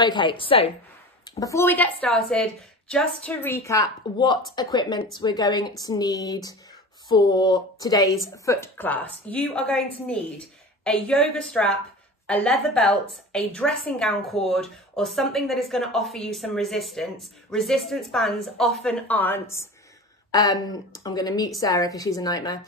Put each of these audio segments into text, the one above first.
Okay, so before we get started, just to recap what equipment we're going to need for today's foot class. You are going to need a yoga strap, a leather belt, a dressing gown cord, or something that is going to offer you some resistance. Resistance bands often aren't, I'm going to mute Sarah because she's a nightmare.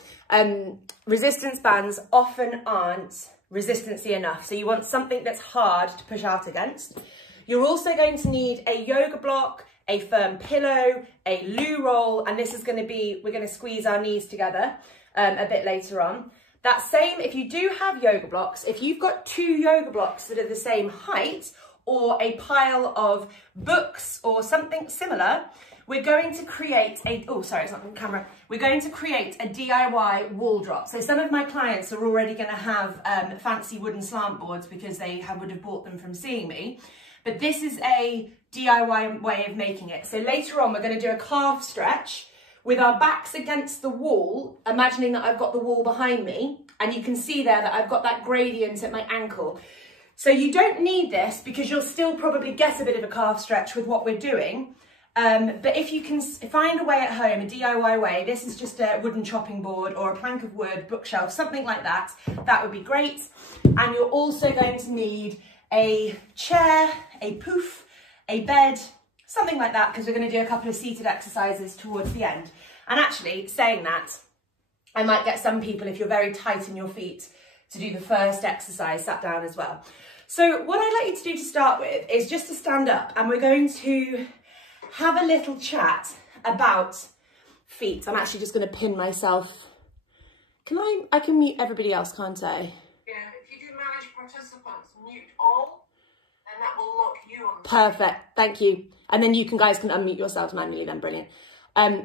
Resistance bands often aren't resistancy enough. So you want something that's hard to push out against. You're also going to need a yoga block, a firm pillow, a loo roll, and this is going to be, we're going to squeeze our knees together a bit later on. That same, if you do have yoga blocks, if you've got 2 yoga blocks that are the same height, or a pile of books or something similar, we're going to create a, oh sorry, it's not on camera, we're going to create a DIY wall drop. So some of my clients are already going to have fancy wooden slant boards because they would have bought them from seeing me. But this is a DIY way of making it. So later on, we're going to do a calf stretch with our backs against the wall, imagining that I've got the wall behind me. And you can see there that I've got that gradient at my ankle. So you don't need this because you'll still probably get a bit of a calf stretch with what we're doing. But if you can find a way at home, a DIY way, this is just a wooden chopping board or a plank of wood, bookshelf, something like that, that would be great. And you're also going to need a chair, a poof, a bed, something like that, because we're going to do a couple of seated exercises towards the end. And actually, saying that, I might get some people, if you're very tight in your feet, to do the first exercise sat down as well. So what I'd like you to do to start with is just to stand up, and we're going to have a little chat about feet. I'm actually just going to pin myself. I can mute everybody else, can't I? Yeah, if you do manage participants, mute all, and that will lock you on. Perfect, thank you. And then you guys can unmute yourselves manually then, brilliant.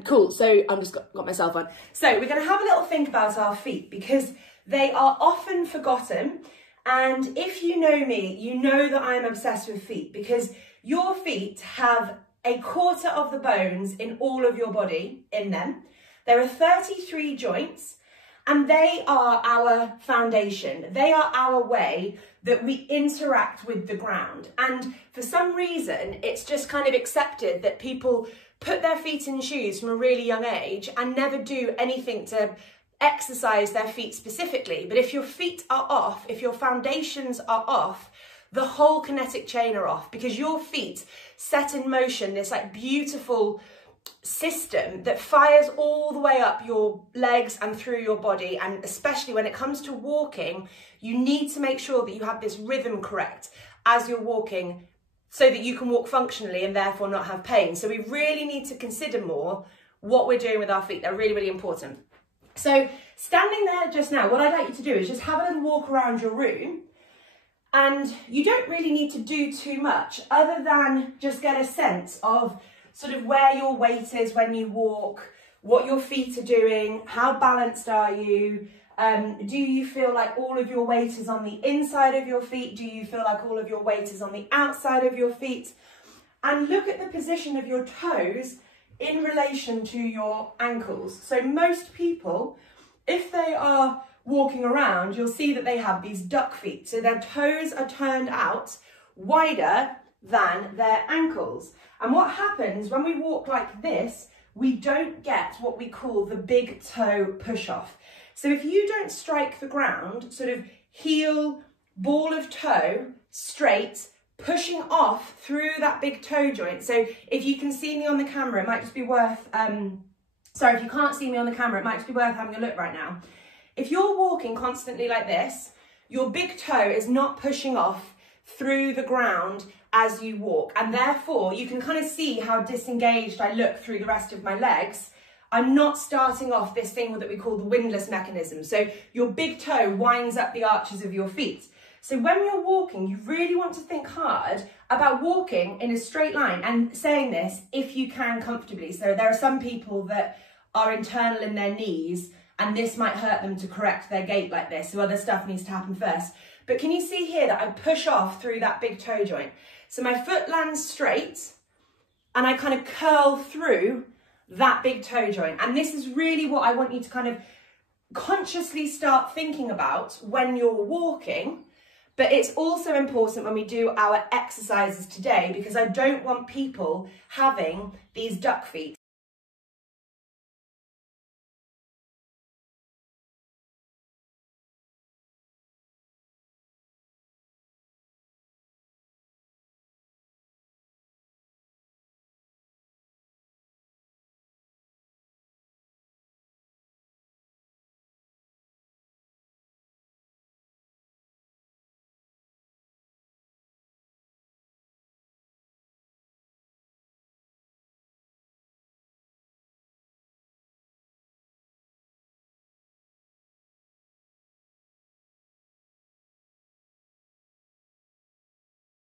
Cool, so I'm just got myself on. So we're going to have a little think about our feet because they are often forgotten. And if you know me, you know that I'm obsessed with feet because your feet have 1/4 of the bones in all of your body in them. There are 33 joints and they are our foundation. They are our way that we interact with the ground. And for some reason, it's just kind of accepted that people put their feet in shoes from a really young age and never do anything to exercise their feet specifically. But if your feet are off, if your foundations are off, the whole kinetic chain are off because your feet set in motion this like beautiful system that fires all the way up your legs and through your body. And especially when it comes to walking, you need to make sure that you have this rhythm correct as you're walking so that you can walk functionally and therefore not have pain. So we really need to consider more what we're doing with our feet. They're really, really important. So standing there just now, what I'd like you to do is just have a little walk around your room. And you don't really need to do too much other than just get a sense of sort of where your weight is when you walk, what your feet are doing, how balanced are you, do you feel like all of your weight is on the inside of your feet, do you feel like all of your weight is on the outside of your feet, and look at the position of your toes in relation to your ankles. So most people, if they are walking around, you'll see that they have these duck feet. So their toes are turned out wider than their ankles. And what happens when we walk like this, we don't get what we call the big toe push off. So if you don't strike the ground, sort of heel, ball of toe, straight, pushing off through that big toe joint. So if you can see me on the camera, it might just be worth, if you can't see me on the camera, it might just be worth having a look right now. If you're walking constantly like this, your big toe is not pushing off through the ground as you walk. And therefore, you can kind of see how disengaged I look through the rest of my legs. I'm not starting off this thing that we call the windlass mechanism. So your big toe winds up the arches of your feet. So when you're walking, you really want to think hard about walking in a straight line and saying this if you can comfortably. So there are some people that are internal in their knees and this might hurt them to correct their gait like this. So other stuff needs to happen first. But can you see here that I push off through that big toe joint? So my foot lands straight and I kind of curl through that big toe joint. And this is really what I want you to kind of consciously start thinking about when you're walking, But it's also important when we do our exercises today, because I don't want people having these duck feet.